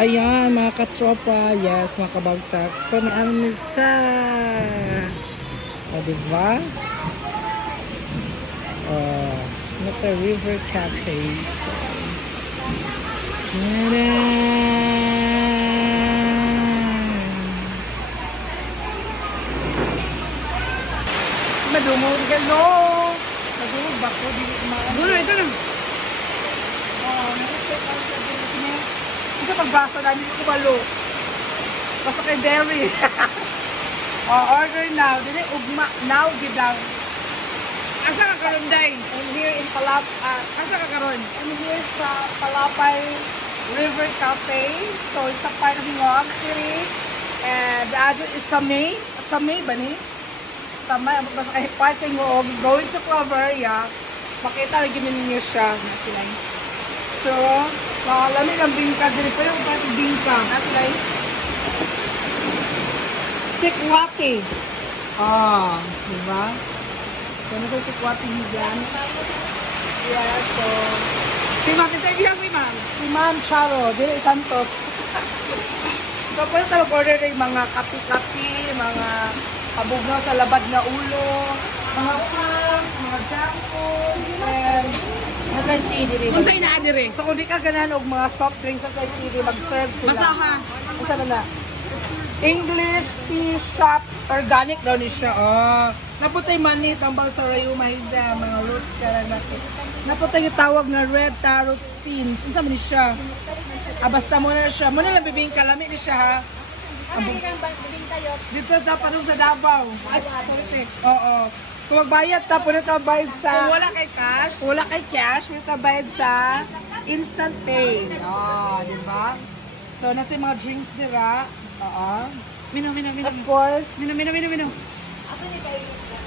ayan, mga katropa. Yes, mga kabagtak. So, naamin sa. O, diba? Naka River Cafe. So, madungog ka, no? Madungog ba ko? Gulo, ito lang. Isa pagbasa namin ko malo. Basta kay Derry. Order now. Dili ugma now gidang. Asa ka karon day? I'm here in asa ka karon? I'm here sa Palapay River Cafe. So it's a part of Ngog City. And the address is Samay. Samay ba ni? Samay. Basta kay part sa Ngog. Going to Claveria. Makita rin ninyo siya. So, lamig ang bingka. Dili pa yung pati bingka. Aslay. Sikwati. Diba? So, ano ko sikwati dyan? Yeah, so... Si Ma'am, interview si Ma'am. Si Ma'am Charo. Dili Santos. So, pwede tayo order yung mga kapi-kapi, mga kabugnaw sa labad na ulo, mga prank, mga jampos, and... Unsa ina-adire? So kung di ka ganahan og mga soft drinks sa side mag-serve sila. Basta ha. Unsa na? English tea shop organic daw ni siya. Naputay mani tambal sa Rayo Mahida, mga roots kara natin. Naputay yung tawag na red taro beans. Unsa man ni siya? Basta mo na siya. Mo na lang bibingka lami ni siya ha. Ano yung bibingka yot? Dito sa panong sa Davao. Oo. Kung magbayad ta, punta ta bayad sa... Kung wala kay cash? Wala kay cash, punta ta bayad sa Instant Pay. Diba? So, nasa yung mga drinks nila. Mino. Of course. Mino.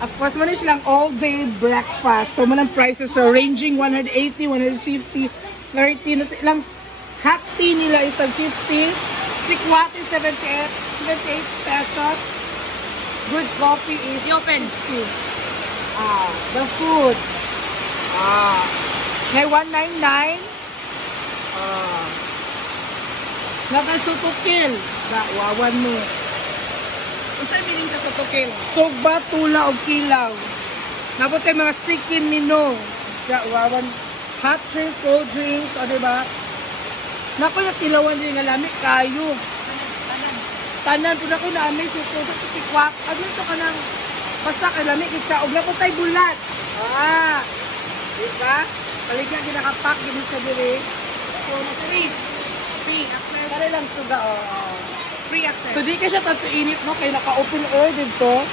Of course, muna silang all-day breakfast. So, munang prices are ranging 180, 150, 30. Lang hot tea nila is 50. Sikwati, 78 pesos. Good coffee is... open. 50. The food. May 199. Naka-sutukil. Wawan mo. Unsa meaning ka sutukil? Sugba, tula, o kilaw. Naputay mga sikin mino. Wawan. Hot drinks, cold drinks, o diba? Naku, natilawan din nga lamig kayo. Tanan po na ko namin. Sikwak. Ano ito ka ng... Basta kalami kita, og na po tayo bulat. Diba? Paligyan kinakapak, gini sa diri. So, free access. Pare lang suga, free access. So, di ka siya tato init, no? Kaya naka-open air dito.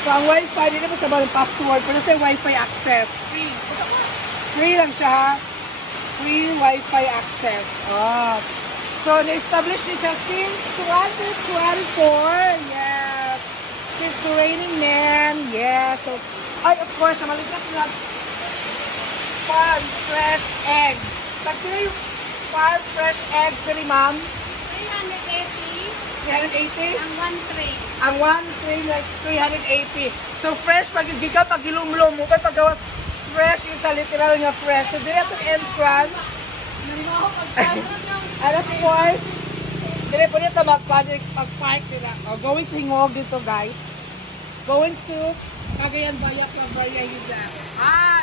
So, ang wifi, di na po sa mga password, pero sa wifi access. Free lang siya, ha? Free wifi access. So, na-establish niya siya since 2024. Yes. It's Raining Man, yeah. So, of course, namaligas na farm fresh eggs. Pagkira yung farm fresh eggs, really, ma'am? 380. 380? Ang 1 tray. Ang 1 tray na 380. So, fresh, pag-giga, pag-ilum-lum mo, pag-gawas fresh, yung sa literal nga fresh. So, dito yung entrance. And of course, dili po dito mag-park nila. Going to Hingog dito, guys. Going to Cagayan Vaya, Claveria, Hida.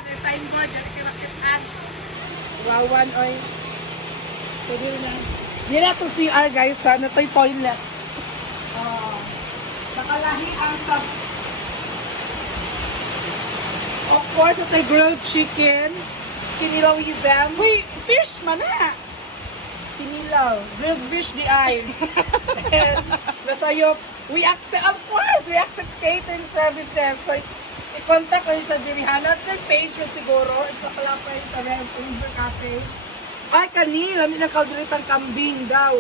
The signboard, dito kinakitaan. Wawan, oy. So, dito na. Dito na to CR, guys, ha. Na to'y toilet. Nakalahi ang sub. Of course, ito'y grilled chicken. Kinilaw hizam. Uy, fish man na. Kinilaw. Grilled fish di ay. Nasayop. We accept, of course, we accept catering services. So, i-contact ko sa dirihanat ng page ko siguro. It's a Palapay sa River Cafe. Ay, kanila. May nakaudiritang kambing daw.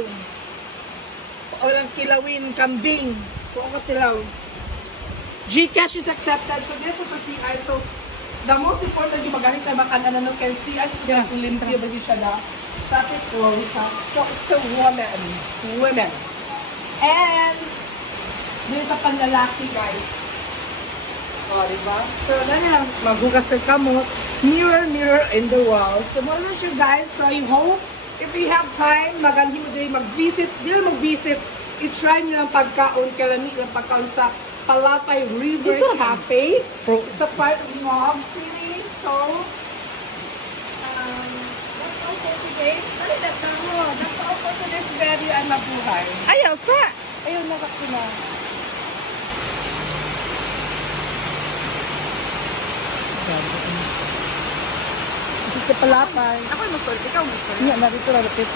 O lang kilawin kambing. Kung ako tilaw. Gcash is accepted. So, dito sa CI. So, the most important yung magalit na makanan ng KC. At siya, limpyo ba siya na? Sa atin ko, so it's a women. And, dito sa panlalaki, guys. Diba? So, dahil lang, maghugas ng kamot. Mirror in the wall. So, more siya, guys. So, I hope if we have time, maganhin mo din mag-visit, i-try nyo ng pagkaon, kalami ng pagkaon sa Palapay River Cafe. Sa part of Mob City. So, that's all for today. That's all for today's video and mabuhay. Ayaw sa. Ayun, nakakina. Sa Palapay. Ako yung mag-call. Ikaw mag-call. Nga, narito na lapit.